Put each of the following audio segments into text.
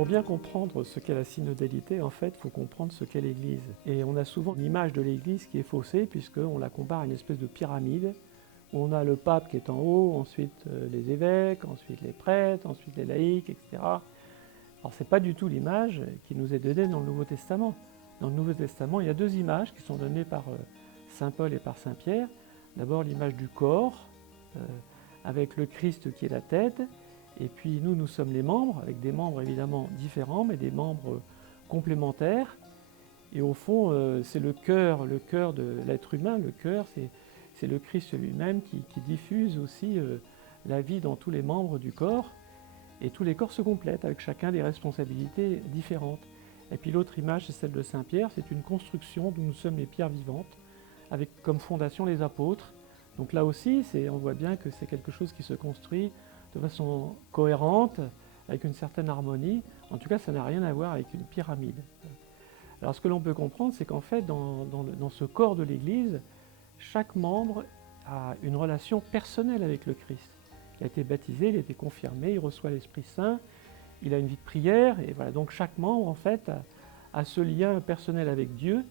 pour bien comprendre ce qu'est la synodalité, en fait, il faut comprendre ce qu'est l'Église. Et on a souvent une image de l'Église qui est faussée, puisqu'on la compare à une espèce de pyramide, où on a le pape qui est en haut, ensuite les évêques, ensuite les prêtres, ensuite les laïcs, etc. Alors ce n'est pas du tout l'image qui nous est donnée dans le Nouveau Testament. Dans le Nouveau Testament, il y a deux images qui sont données par saint Paul et par saint Pierre. D'abord l'image du corps, avec le Christ qui est la tête, et puis nous sommes les membres, avec des membres évidemment différents, mais des membres complémentaires. Et au fond, c'est le cœur de l'être humain. Le cœur, c'est le Christ lui-même qui diffuse aussi la vie dans tous les membres du corps. Et tous les corps se complètent, avec chacun des responsabilités différentes. Et puis l'autre image, c'est celle de saint Pierre. C'est une construction d'où nous sommes les pierres vivantes, avec comme fondation les apôtres. Donc là aussi, on voit bien que c'est quelque chose qui se construit de façon cohérente, avec une certaine harmonie. En tout cas, ça n'a rien à voir avec une pyramide. Alors ce que l'on peut comprendre, c'est qu'en fait, dans ce corps de l'Église, chaque membre a une relation personnelle avec le Christ. Il a été baptisé, il a été confirmé, il reçoit l'Esprit Saint, il a une vie de prière, et voilà. Donc chaque membre, en fait, a ce lien personnel avec Dieu.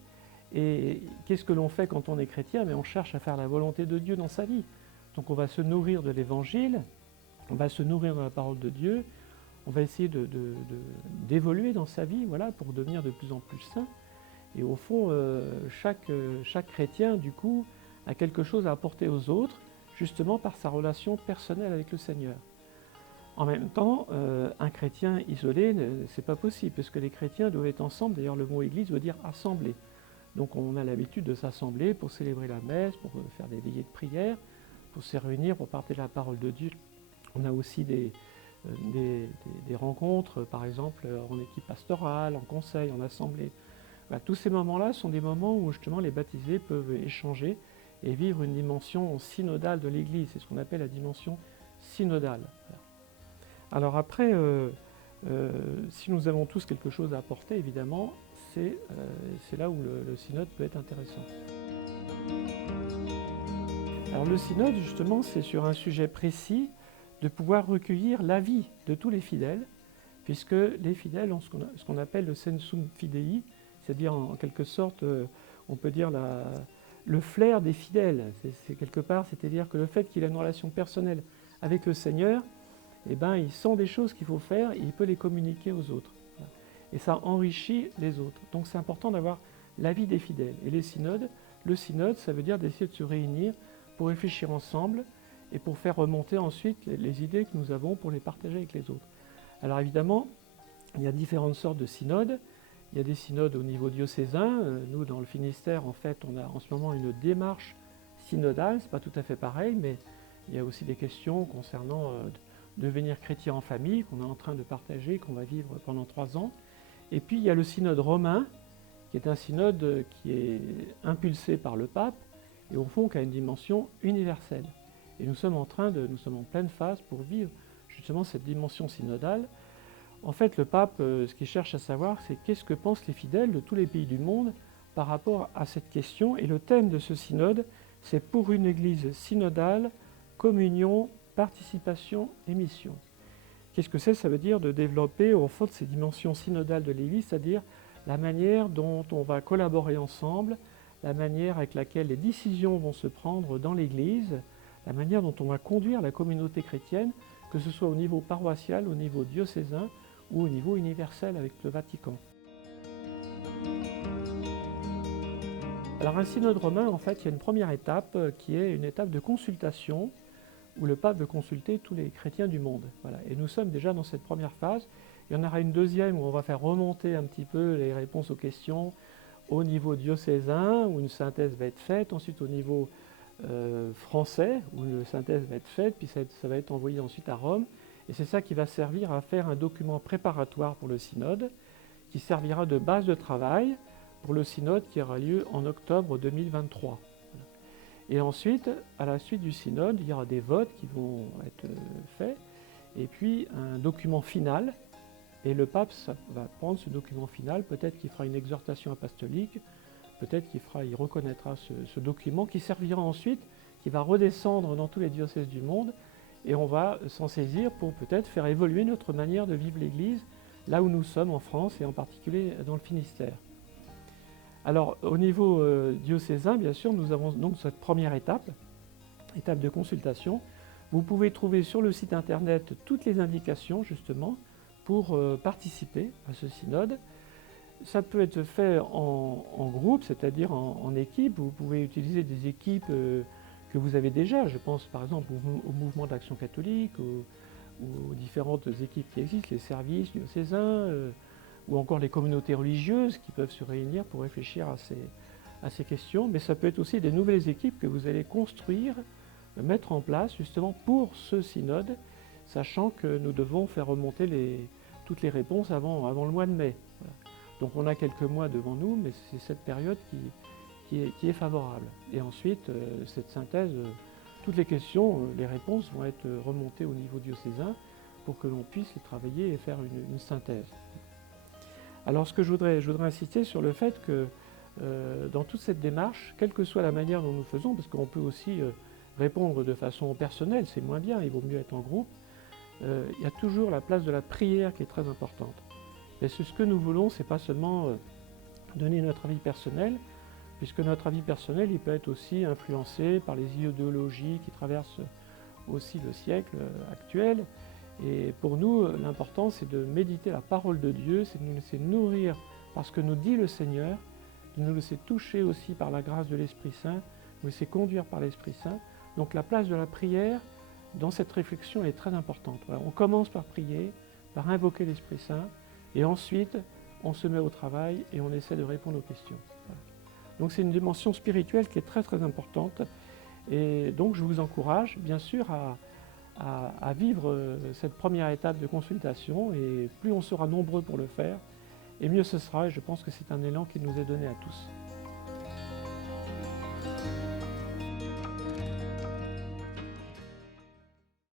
Et qu'est-ce que l'on fait quand on est chrétien? Mais on cherche à faire la volonté de Dieu dans sa vie. Donc on va se nourrir de l'Évangile, on va se nourrir de la parole de Dieu, on va essayer d'évoluer dans sa vie, voilà, pour devenir de plus en plus saint. Et au fond, chaque chrétien, du coup, a quelque chose à apporter aux autres, justement par sa relation personnelle avec le Seigneur. En même temps, un chrétien isolé, c'est pas possible, parce que les chrétiens doivent être ensemble. D'ailleurs, le mot église veut dire assembler. Donc on a l'habitude de s'assembler pour célébrer la messe, pour faire des veillées de prière, pour se réunir, pour partager la parole de Dieu. On a aussi des rencontres, par exemple, en équipe pastorale, en conseil, en assemblée. Voilà, tous ces moments-là sont des moments où justement les baptisés peuvent échanger et vivre une dimension synodale de l'Église. C'est ce qu'on appelle la dimension synodale. Voilà. Alors après, si nous avons tous quelque chose à apporter, évidemment, c'est là où le synode peut être intéressant. Alors le synode, justement, c'est sur un sujet précis de pouvoir recueillir l'avis de tous les fidèles, puisque les fidèles ont ce qu'on appelle le sensum fidei, c'est-à-dire en quelque sorte, on peut dire le flair des fidèles. C'est quelque part, c'est-à-dire que le fait qu'il a une relation personnelle avec le Seigneur, eh ben, il sent des choses qu'il faut faire et il peut les communiquer aux autres. Voilà. Et ça enrichit les autres. Donc c'est important d'avoir l'avis des fidèles. Et les synodes, le synode, ça veut dire d'essayer de se réunir pour réfléchir ensemble et pour faire remonter ensuite les idées que nous avons pour les partager avec les autres. Alors évidemment, il y a différentes sortes de synodes. Il y a des synodes au niveau diocésain. Nous, dans le Finistère, en fait, on a en ce moment une démarche synodale. C'est pas tout à fait pareil, mais il y a aussi des questions concernant devenir chrétien en famille, qu'on est en train de partager, qu'on va vivre pendant 3 ans. Et puis il y a le synode romain, qui est un synode qui est impulsé par le pape, et au fond qui a une dimension universelle. Et nous sommes en pleine phase pour vivre justement cette dimension synodale. En fait, le pape, ce qu'il cherche à savoir, c'est qu'est-ce que pensent les fidèles de tous les pays du monde par rapport à cette question. Et le thème de ce synode, c'est pour une église synodale, communion, participation et mission. Qu'est-ce que c'est? Ça veut dire de développer au fond ces dimensions synodales de l'Église, c'est-à-dire la manière dont on va collaborer ensemble, la manière avec laquelle les décisions vont se prendre dans l'Église, la manière dont on va conduire la communauté chrétienne, que ce soit au niveau paroissial, au niveau diocésain ou au niveau universel avec le Vatican. Alors un synode romain, en fait, il y a une première étape qui est une étape de consultation où le pape veut consulter tous les chrétiens du monde. Voilà. Et nous sommes déjà dans cette première phase. Il y en aura une deuxième où on va faire remonter un petit peu les réponses aux questions au niveau diocésain, où une synthèse va être faite, ensuite au niveau français, où une synthèse va être faite, puis ça va être envoyé ensuite à Rome. Et c'est ça qui va servir à faire un document préparatoire pour le synode, qui servira de base de travail pour le synode qui aura lieu en octobre 2023. Et ensuite, à la suite du synode, il y aura des votes qui vont être faits, et puis un document final, et le pape va prendre ce document final, peut-être qu'il fera une exhortation apostolique, peut-être qu'il reconnaîtra ce document qui servira ensuite, qui va redescendre dans tous les diocèses du monde, et on va s'en saisir pour peut-être faire évoluer notre manière de vivre l'Église, là où nous sommes en France et en particulier dans le Finistère. Alors au niveau diocésain, bien sûr, nous avons donc cette première étape de consultation. Vous pouvez trouver sur le site internet toutes les indications justement pour participer à ce synode. Ça peut être fait en groupe, c'est-à-dire en équipe. Vous pouvez utiliser des équipes que vous avez déjà. Je pense par exemple au mouvement d'Action catholique, aux différentes équipes qui existent, les services diocésains, ou encore les communautés religieuses qui peuvent se réunir pour réfléchir à ces questions. Mais ça peut être aussi des nouvelles équipes que vous allez construire, mettre en place justement pour ce synode, sachant que nous devons faire remonter toutes les réponses avant le mois de mai. Voilà. Donc on a quelques mois devant nous, mais c'est cette période qui est favorable. Et ensuite, cette synthèse, toutes les questions, les réponses vont être remontées au niveau diocésain pour que l'on puisse les travailler et faire une synthèse. Alors ce que je voudrais insister sur le fait que dans toute cette démarche, quelle que soit la manière dont nous faisons, parce qu'on peut aussi répondre de façon personnelle, c'est moins bien, il vaut mieux être en groupe, il y a toujours la place de la prière qui est très importante. Mais ce que nous voulons, c'est pas seulement donner notre avis personnel, puisque notre avis personnel, il peut être aussi influencé par les idéologies qui traversent aussi le siècle actuel. Et pour nous, l'important, c'est de méditer la parole de Dieu, c'est de nous laisser nourrir par ce que nous dit le Seigneur, de nous laisser toucher aussi par la grâce de l'Esprit Saint, nous laisser conduire par l'Esprit Saint. Donc la place de la prière dans cette réflexion est très importante. Voilà, on commence par prier, par invoquer l'Esprit Saint, et ensuite on se met au travail et on essaie de répondre aux questions. Voilà. Donc c'est une dimension spirituelle qui est très très importante, et donc je vous encourage bien sûr à vivre cette première étape de consultation, et plus on sera nombreux pour le faire, et mieux ce sera, et je pense que c'est un élan qui nous est donné à tous.